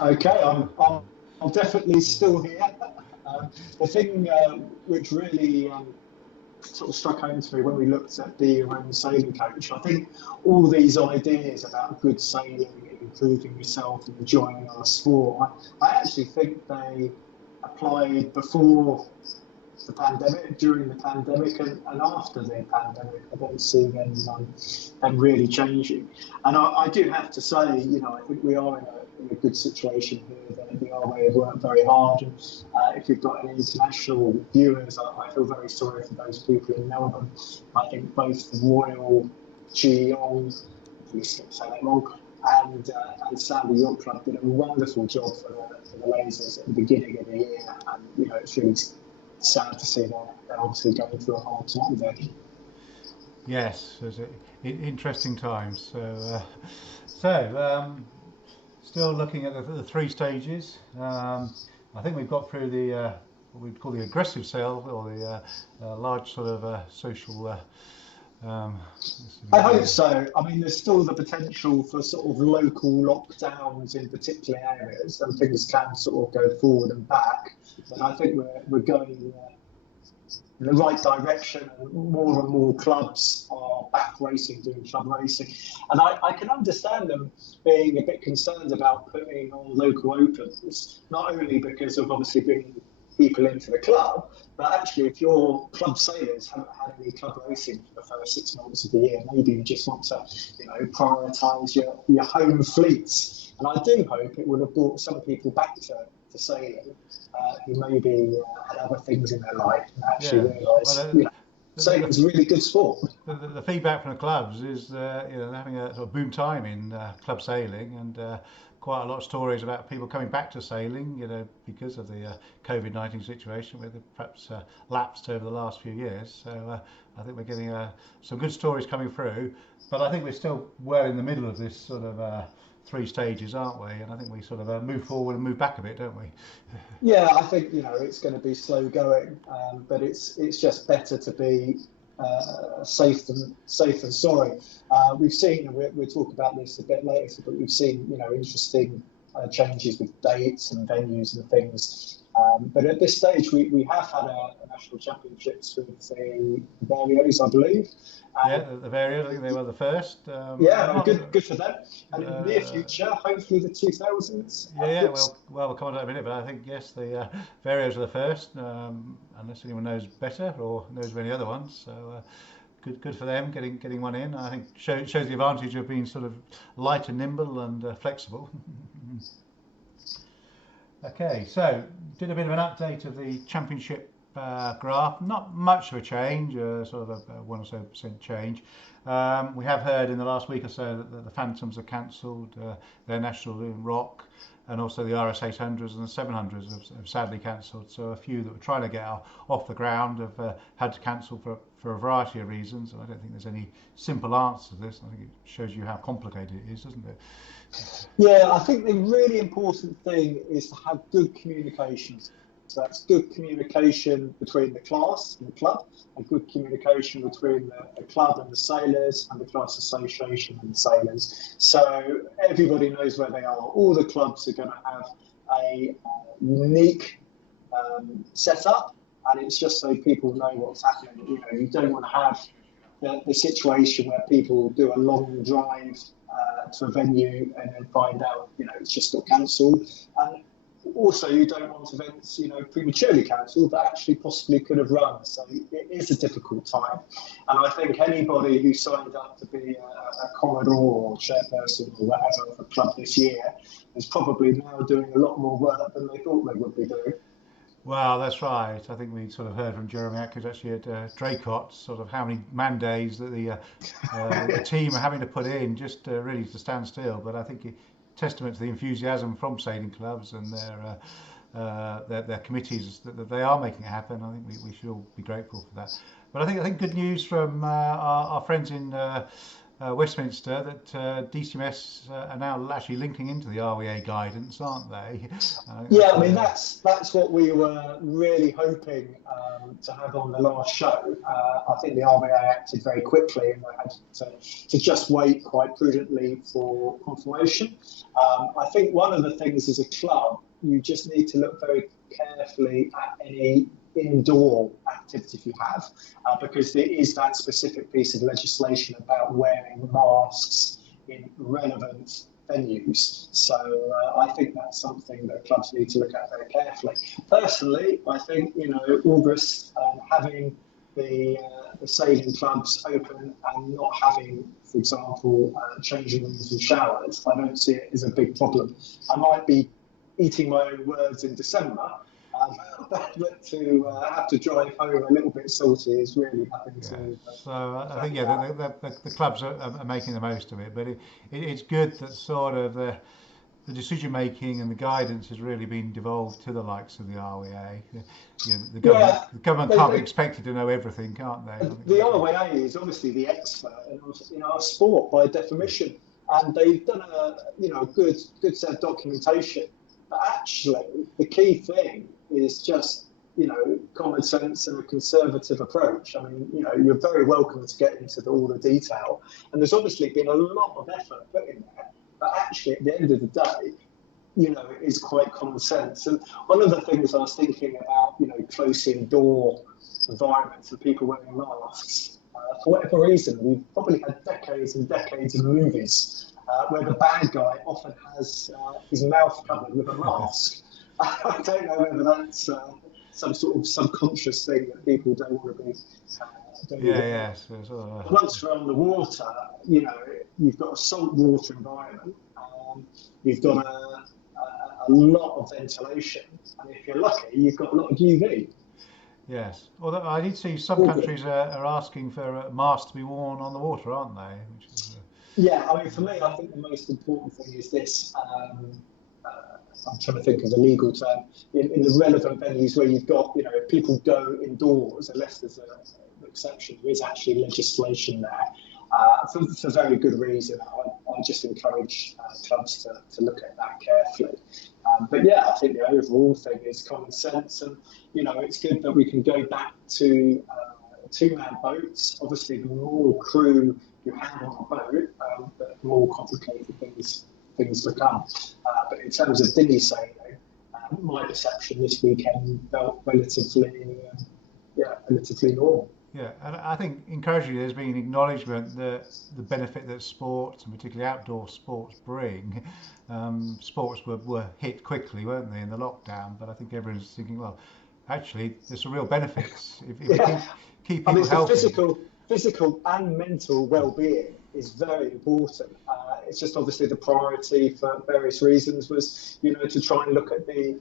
Okay, So, I'm definitely still here. The thing which really sort of struck home to me when we looked at the sailing coach, I think all these ideas about good sailing, improving yourself and enjoying our sport, I actually think they applied before the pandemic, during the pandemic, and after the pandemic. I don't see them really changing. And I do have to say, I think we are in a good situation here. The RA have worked very hard. And if you've got any international viewers, I feel very sorry for those people in Melbourne. I think both the Royal Geelong, please say that wrong, and Sandy Yacht Club did a wonderful job for the Lasers at the beginning of the year. And, it's really sad to see they're obviously going through a hard time there. yes, it's interesting times. So, still looking at the three stages. I think we've got through the what we'd call the aggressive sale, or the large sort of social. Um, I hope so. I mean, there's still the potential for sort of local lockdowns in particular areas, and things can sort of go forward and back. But I think we're going in the right direction, and more clubs are back racing, doing club racing. And I can understand them being a bit concerned about putting on local opens, not only because of obviously bringing people into the club, but actually if your club sailors haven't had any club racing for the first 6 months of the year, maybe you just want to, prioritise your home fleets. And I do hope it would have brought some people back to sailing who maybe had other things in their life and actually yeah, well, realised, the, sailing's a really good sport. the feedback from the clubs is they're having a sort of boom time in club sailing, and quite a lot of stories about people coming back to sailing, because of the COVID-19 situation, where they've perhaps lapsed over the last few years. So I think we're getting some good stories coming through, but I think we're still well in the middle of this sort of three stages, aren't we? And I think we sort of move forward and move back a bit, don't we? Yeah, I think it's going to be slow going, but it's just better to be safe than sorry. We've seen, and we'll talk about this a bit later, but we've seen interesting changes with dates and venues and things. But at this stage, we have had a national championships with the Barrios, I believe, Yeah, and the variant, I think they were the first. yeah, Not, good for them. And in the near uh, future, hopefully the 2000s yeah, upwards. well, we'll come on to that in a minute, but I think yes, the Varios are the first, unless anyone knows better or knows of any other ones. So good for them getting one in. I think shows the advantage of being sort of light and nimble and flexible. Okay, so did a bit of an update of the championship graph. Not much of a change, sort of a 1 or so% change. We have heard in the last week or so that the Phantoms have cancelled their national in rock, and also the RS 800s and the 700s have sadly cancelled. So a few that were trying to get off the ground have had to cancel for a variety of reasons. And I don't think there's any simple answer to this. I think it shows you how complicated it is, doesn't it? Yeah, I think the really important thing is to have good communication. So that's good communication between the class and the club, and good communication between the club and the sailors, and the class association and the sailors. So everybody knows where they are. All the clubs are going to have a unique setup, and it's just so people know what's happening. You don't want to have the situation where people do a long drive to a venue and then find out, it's just got cancelled. And also, you don't want events, prematurely cancelled that actually possibly could have run. So it is a difficult time. And I think anybody who signed up to be a commodore or chairperson or whatever of a club this year is probably now doing a lot more work than they thought they would be doing. Well, that's right. I think we sort of heard from Jeremy Atkins actually at Draycott, sort of how many man days that the team are having to put in just really to stand still. But I think testament to the enthusiasm from sailing clubs and their committees that they are making it happen. I think we should all be grateful for that. But I think good news from our friends in Westminster that DCMS are now actually linking into the REA guidance, aren't they? Yeah, I mean that's what we were really hoping to have on the last show. I think the RBA acted very quickly, and they had to just wait quite prudently for confirmation. I think one of the things as a club, you just need to look very carefully at any indoor activity you have, because there is that specific piece of legislation about wearing masks in relevant venues. So I think that's something that clubs need to look at very carefully. Personally, I think August having the sailing clubs open and not having, for example, changing rooms and showers, I don't see it as a big problem. I might be eating my own words in December, but to have to drive home a little bit salty is really nothing to. So I think the clubs are making the most of it, but it's good that sort of the decision making and the guidance has really been devolved to the likes of the REA. The government can't be expected to know everything, can't they? The REA is obviously the expert in our sport by definition, and they've done a good set of documentation. But actually, the key thing is just common sense and a conservative approach. I mean, you're very welcome to get into all the detail, and there's obviously been a lot of effort put in there. But actually, at the end of the day, it is quite common sense. And one of the things I was thinking about, close indoor environments and people wearing masks, for whatever reason, we've probably had decades and decades of movies where the bad guy often has his mouth covered with a mask. I don't know whether that's some sort of subconscious thing that people don't want to be. Once we're on the water, you've got a saltwater environment. You've got a lot of ventilation, and if you're lucky, you've got a lot of UV. Yes, although I did see some countries are asking for masks to be worn on the water, aren't they? Which is, Yeah, I mean, for me, I think the most important thing is this. I'm trying to think of the legal term. In the relevant venues where you've got, if people go indoors, unless there's an exception, there is actually legislation there for very good reason. I just encourage clubs to look at that carefully. But yeah, I think the overall thing is common sense, and it's good that we can go back to two-man boats. Obviously, the more crew you have on a boat, the more complicated things become. But in terms of dinghy sailing, my perception this weekend felt relatively normal. Yeah, and I think encouragingly there's been acknowledgement that the benefit that sports, and particularly outdoor sports, bring. Sports were hit quickly, weren't they, in the lockdown? But I think everyone's thinking, well, actually, there's some real benefits if we keep people healthy. Physical and mental well-being is very important. It's just obviously the priority for various reasons was, to try and look at the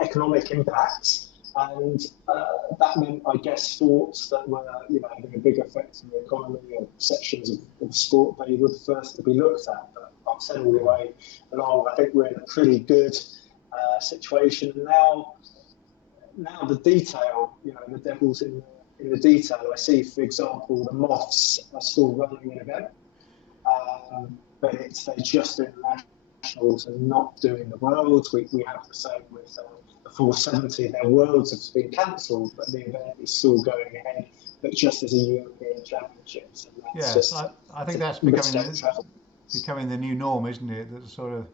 economic impacts, and that meant, I guess, sports that were, having a big effect on the economy or sections of sport they would first be looked at. But I've said all the way along, I think we're in a pretty good situation. And now the detail, the devil's in the detail. I see, for example, the Moths are still running an event, but they're just doing the nationals and not doing the worlds. We have the same with the 470. Their worlds have been cancelled, but the event is still going ahead, but just as a European championship. So I think that's becoming the new norm, isn't it? That sort of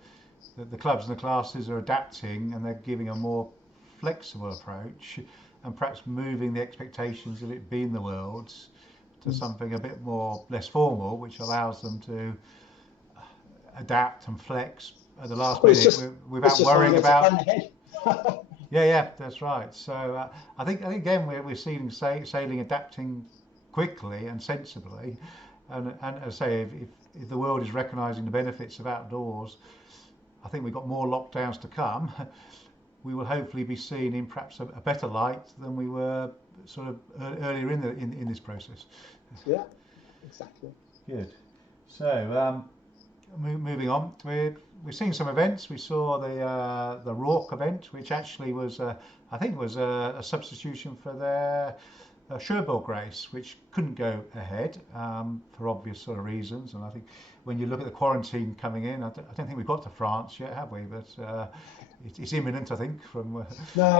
the clubs and the classes are adapting, and they're giving a more flexible approach, and perhaps moving the expectations of it being the Worlds to something a bit less formal, which allows them to adapt and flex at the last minute without worrying about. Yeah, that's right. So I think again we're seeing sailing adapting quickly and sensibly, and as I say, if the world is recognising the benefits of outdoors, I think we've got more lockdowns to come. We will hopefully be seen in perhaps a better light than we were sort of earlier in this process. Yeah, exactly. Good. So moving on, we're seeing some events. We saw the Rourke event, which actually was I think was a substitution for their Cherbourg race, which couldn't go ahead for obvious sort of reasons. And I think when you look at the quarantine coming in, I don't think we've got to France yet, have we? But it's imminent, I think. No,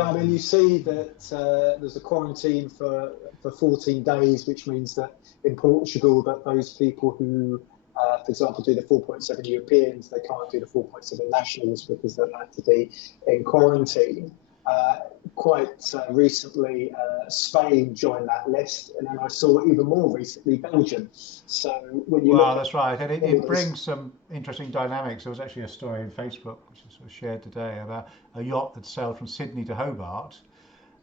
I mean, you see that there's a quarantine for 14 days, which means that in Portugal, that those people who, for example, do the 4.7 Europeans, they can't do the 4.7 nationals because they'll have to be in quarantine. Quite recently, Spain joined that list, and then I saw even more recently Belgium. So when you Well, look that's right, and it brings some interesting dynamics. There was actually a story in Facebook, which was sort of shared today, about a yacht that sailed from Sydney to Hobart,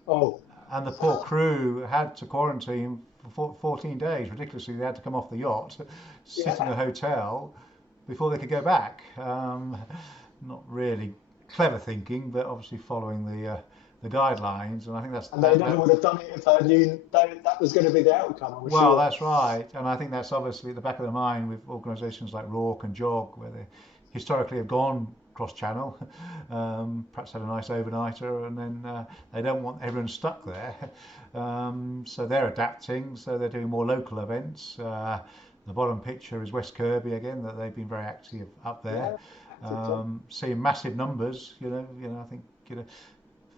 oh, and the poor crew had to quarantine for 14 days. Ridiculously, they had to come off the yacht, sit in a hotel before they could go back. Not really clever thinking, but obviously following the guidelines, and I think and they never would have done it if they knew that was going to be the outcome. I'm well, sure. that's right, and I think that's obviously at the back of the mind with organisations like Rourke and Jog, where they historically have gone cross-channel, perhaps had a nice overnighter, and then they don't want everyone stuck there, so they're adapting. So they're doing more local events. The bottom picture is West Kirby again, that they've been very active up there. Seeing massive numbers, I think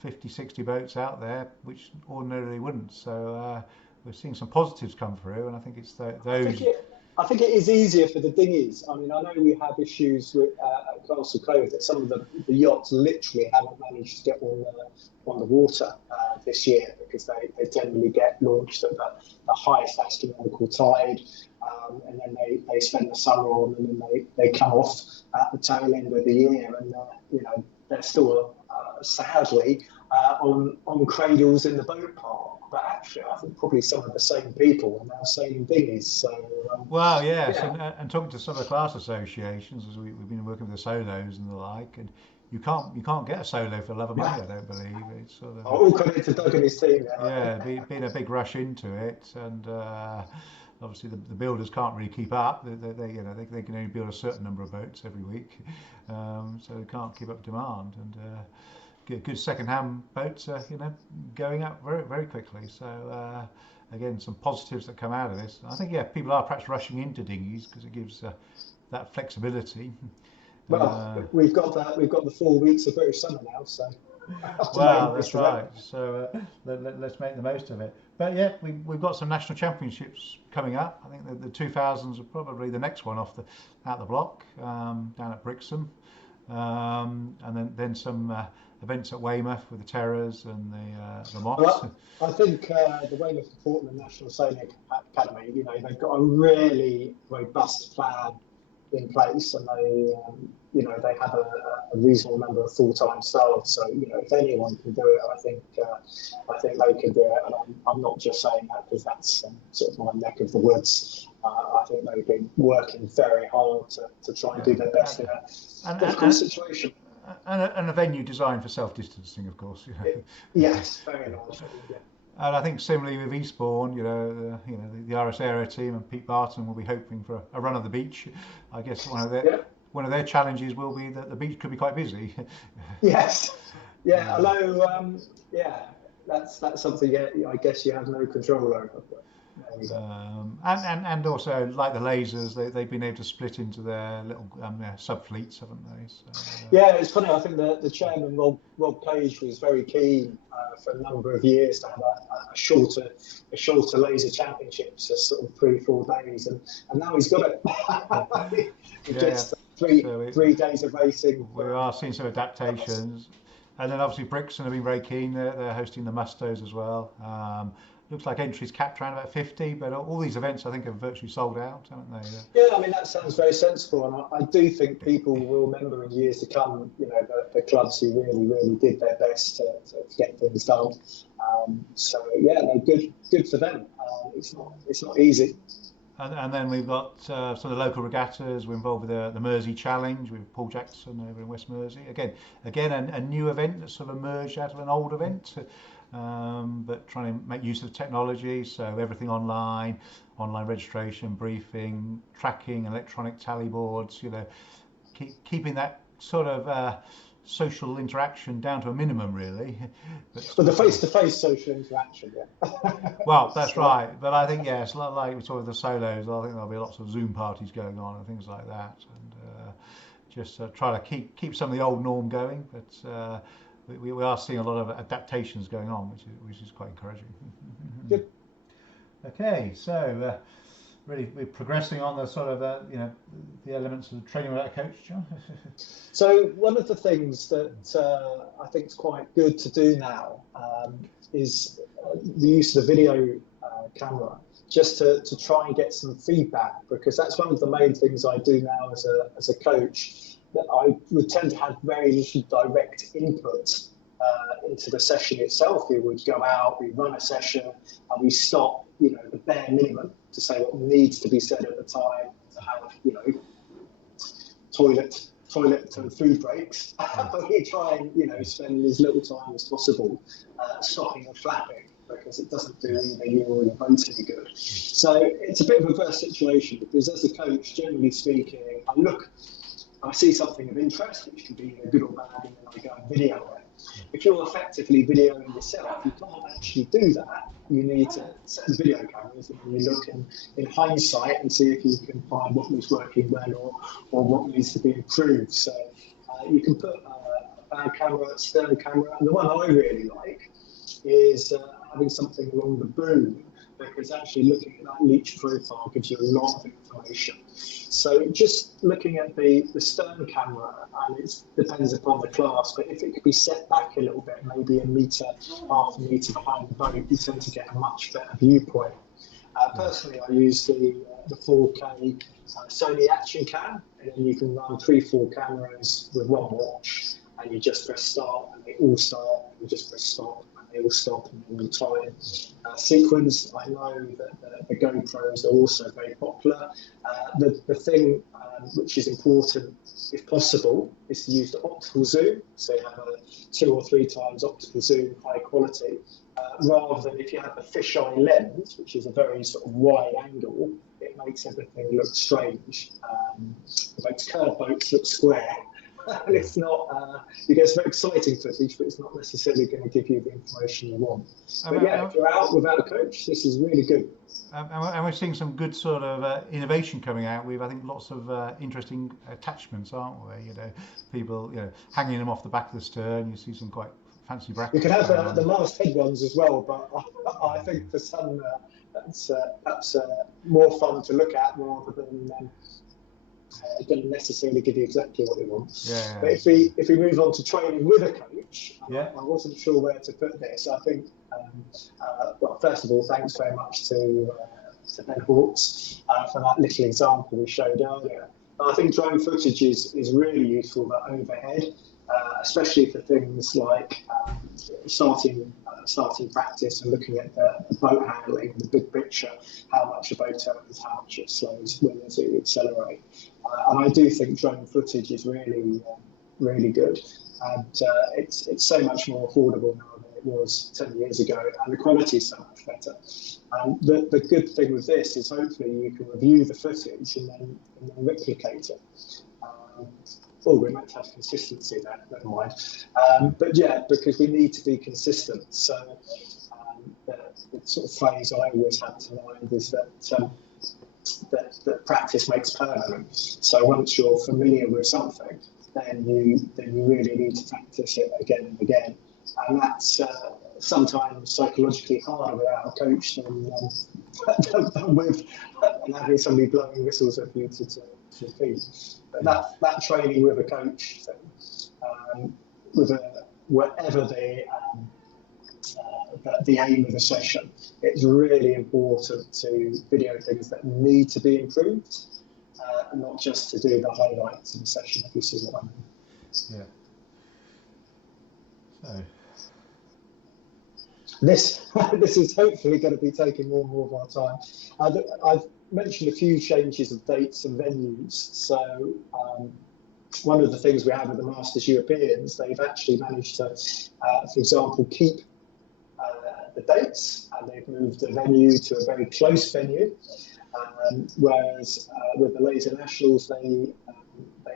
50, 60 boats out there, which ordinarily wouldn't. So we're seeing some positives come through, and I think it's those. I think it is easier for the dinghies. I mean, I know we have issues with at Castle Cove that some of the yachts literally haven't managed to get on the water this year because they generally get launched at the highest astronomical tide. And then they spend the summer on them, and they come off at the tail end of the year, and they're still sadly on cradles in the boat park. But actually, I think probably some of the same people are now sailing dinghies. So well, yes, and talking to some of the class associations, as we've been working with the solos and the like, and you can't get a solo for love of money. I don't believe it's sort of all credit to Doug and his team now. Yeah, been a big rush into it, and obviously the builders can't really keep up. They can only build a certain number of boats every week, so they can't keep up demand. And good second-hand boats are going up very very quickly. So again, some positives that come out of this. I think people are perhaps rushing into dinghies because it gives that flexibility. Well, we've got the 4 weeks of British summer now, so. Well, that's right. So let's make the most of it. But yeah, we've got some national championships coming up. I think the 2000s are probably the next one out the block down at Brixham, and then some events at Weymouth with the Terrors and the Moths. Well, I think the Weymouth and Portland National Sailing Academy, they've got a really robust plan in place, and they have a reasonable number of full-time staff. So if anyone can do it, I think they can do it. And I'm not just saying that because that's sort of my neck of the woods. I think they've been working very hard to try and do their best in a difficult situation. And a venue designed for self-distancing, of course. Yes, very large. Yeah. And I think similarly with Eastbourne, the RS Aero team and Pete Barton will be hoping for a run of the beach. I guess one of their challenges will be that the beach could be quite busy. Yes. Yeah. Although, that's something I guess you have no control over. And also, like the lasers, they've been able to split into their little sub-fleets, haven't they? So, yeah, it's funny. I think the chairman, Rob Page, was very keen for a number of years to have a shorter laser championships, just sort of 3-4 days, and now he's got it. He gets 3 days of racing. We are seeing some adaptations. And then obviously Brixton have been very keen. They're hosting the Mustos as well. Looks like entries capped around about 50, but all these events I think are virtually sold out, haven't they? Yeah, I mean that sounds very sensible, and I do think people will remember in years to come, the clubs who really did their best to get things done. So yeah, no, good for them. It's not easy. And then we've got some of the local regattas. We're involved with the Mersey Challenge with Paul Jackson over in West Mersey. Again, a new event that's sort of emerged out of an old event, but trying to make use of technology. So everything online registration, briefing, tracking, electronic tally boards. Keeping that sort of social interaction down to a minimum, really. But the face-to-face social interaction, yeah. Well, that's right. But I think, yes, like we saw with the solos, I think there'll be lots of Zoom parties going on and things like that, and just try to keep some of the old norm going. But we are seeing a lot of adaptations going on, which is quite encouraging. Good. Okay, so really we're progressing on the sort of the elements of training without a coach, John. So one of the things that I think is quite good to do now is the use of the video camera, just to try and get some feedback, because that's one of the main things I do now as a coach, that I would tend to have very little direct input into the session itself. We would go out, we run a session, and we stop, the bare minimum to say what needs to be said at the time, to have, toilet and food breaks. But we try and, spend as little time as possible stopping and flapping, because it doesn't do either you or your boat any good. So it's a bit of a reverse situation, because as a coach, generally speaking, I see something of interest, which can be good or bad, and then I go and video it. If you're effectively videoing yourself, you can't actually do that. You need to set the video cameras, and you look in hindsight and see if you can find what was working well or what needs to be improved. So you can put a bow camera, a stern camera, and the one I really like is having something along the boom, because actually looking at that leech profile gives you a lot of information. So just looking at the stern camera, and it depends upon the class, but if it could be set back a little bit, maybe a metre, half a metre behind the boat, you tend to get a much better viewpoint. Personally, I use the 4K Sony Action Cam, and then you can run 3-4 cameras with one watch, and you just press start, and they all start, and you just press stop, and they all stop, and they all time. Sequence, I know that the GoPros are also very popular. The thing which is important, if possible, is to use the optical zoom, so you have a 2 or 3 times optical zoom, high quality, rather than if you have a fisheye lens, which is a very sort of wide angle, it makes everything look strange. It makes curved boats look square. And it's not, you get some exciting footage, but it's not necessarily going to give you the information you want. But yeah, if you're out without a coach, this is really good. And we're seeing some good sort of innovation coming out with, I think, lots of interesting attachments, aren't we? People, hanging them off the back of the stern. You see some quite fancy brackets. You can have the masthead ones as well, but I think for some, that's more fun to look at rather than. It doesn't necessarily give you exactly what you want. Yeah. But if we move on to training with a coach, yeah. I wasn't sure where to put this. I think, well, first of all, thanks very much to Ben Hawkes for that little example we showed earlier. I think drone footage is really useful, that overhead, especially for things like starting practice and looking at the boat handling, the big picture, how much a boat turns, how much it slows, when does it accelerate. And I do think drone footage is really, really good. And it's so much more affordable now than it was 10 years ago, and the quality is so much better. And the good thing with this is hopefully you can review the footage and then replicate it. We might have consistency there, never mind. But yeah, because we need to be consistent. So the sort of phrase I always have to mind is that practice makes permanent. So once you're familiar with something, then you really need to practice it again and again. And that's sometimes psychologically harder without a coach than with having somebody blowing whistles at you to feed. But that training with a coach, whatever the aim of the session, it's really important to video things that need to be improved, and not just to do the highlights of the session, if you see what I mean. Yeah. So. This is hopefully going to be taking more and more of our time. I've mentioned a few changes of dates and venues. So one of the things we have with the Masters Europeans, they've actually managed to, for example, keep the dates, and they've moved the venue to a very close venue. Whereas with the Laser Nationals, they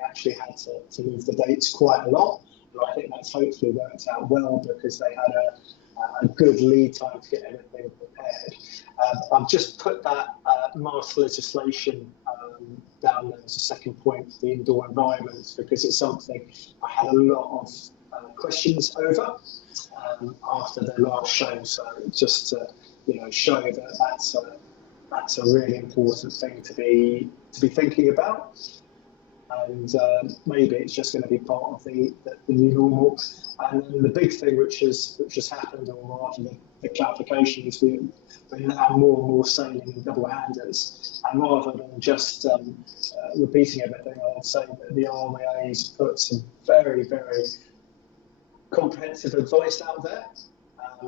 actually had to move the dates quite a lot. I think that's hopefully worked out well because they had a good lead time to get everything prepared. I've just put that mask legislation down there as a second point for the indoor environments because it's something I had a lot of questions over after the last show. So just to show that that's a really important thing to be thinking about. And maybe it's just going to be part of the new normal. And then the big thing which has happened, or after the clarification, is we're now more and more sailing in double-handers. And rather than just repeating everything, I'd say that the RAA's put some very, very comprehensive advice out there,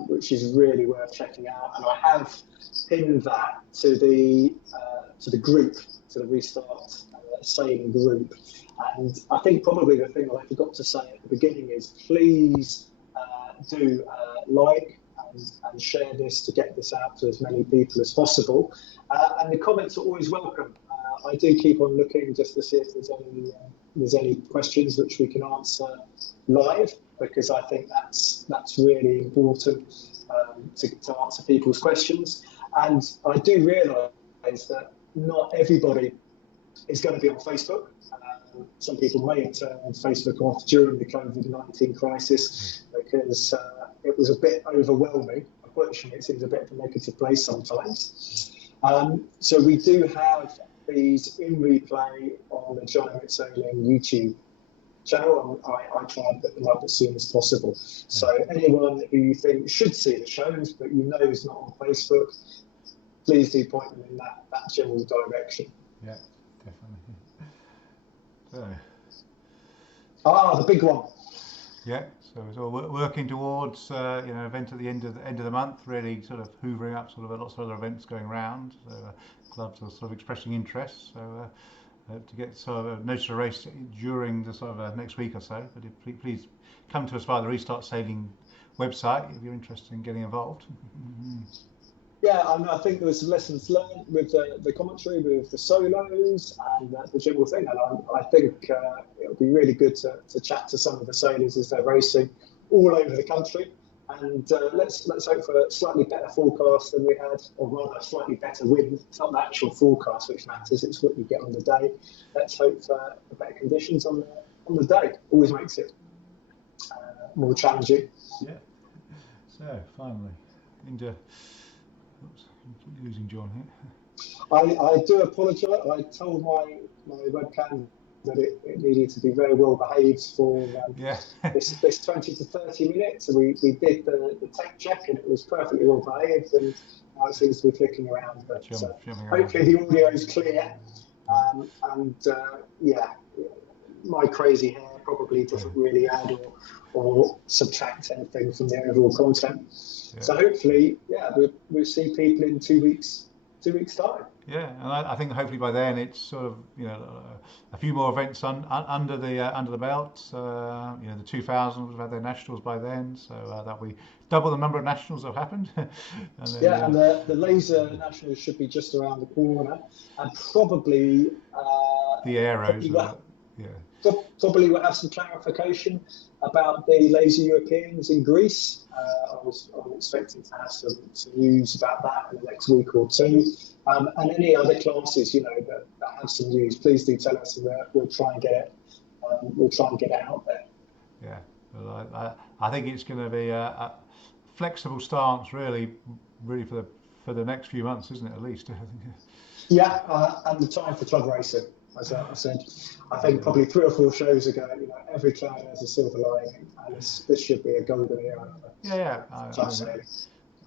which is really worth checking out. And I have pinned that to the group, to the Restart Sailing group. And I think probably the thing that I forgot to say at the beginning is please do like and share this to get this out to as many people as possible. And the comments are always welcome. I do keep on looking just to see if there's any questions which we can answer live, because I think that's really important to answer people's questions. And I do realise that not everybody is going to be on Facebook. Some people may have turned Facebook off during the COVID-19 crisis because it was a bit overwhelming. Unfortunately, it seems a bit of a negative place sometimes. So we do have these in replay on the Giant Sailing YouTube channel. I try and put them up as soon as possible. So anyone who you think should see the shows but you know is not on Facebook, please do point them in that general direction. Yeah, definitely. So. The big one. Yeah, so it's all working towards event at the end of the month, really sort of hoovering up sort of lots of other events going around. So clubs are sort of expressing interest. So hope to get sort of a notice of race during the sort of next week or so. But please come to us via the Restart Sailing website if you're interested in getting involved. Yeah, I think there was some lessons learned with the commentary, with the solos, and the general thing. And I think it'll be really good to chat to some of the sailors as they're racing all over the country. And let's hope for a slightly better forecast than we had, or rather, a slightly better wind. It's not the actual forecast which matters; it's what you get on the day. Let's hope for better conditions on the day. Always makes it more challenging. Yeah. So finally, into. Oops, losing John here. I do apologise. I told my webcam that it needed to be very well behaved for this 20 to 30 minutes. So we did the tech check and it was perfectly well behaved, and now it seems to be flicking around. But hopefully the audio is clear. My crazy hair probably doesn't really add or subtract anything from the overall content. Yeah. So hopefully, we'll see people in 2 weeks time. Yeah, and I think hopefully by then it's sort of a few more events under the belt. The 2000s will have their nationals by then, so that'll be double the number of nationals that have happened. And then, and the laser nationals should be just around the corner, and probably the aeros. Probably we'll have some clarification about the laser Europeans in Greece. I'm expecting to have some news about that in the next week or two. And any other classes, that have some news, please do tell us, and we'll try and get it. We'll try and get it out there. Yeah, well, I think it's going to be a flexible stance, really for the next few months, isn't it? At least. Yeah, and the time for club racing. As I said, I think probably 3 or 4 shows ago, every cloud has a silver lining, and this should be a golden era.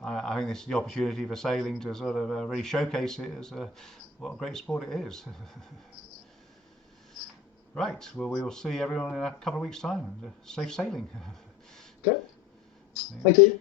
I think this is the opportunity for sailing to sort of really showcase it as what a great sport it is. Right, well, we will see everyone in a couple of weeks' time, and safe sailing. Okay, thank you.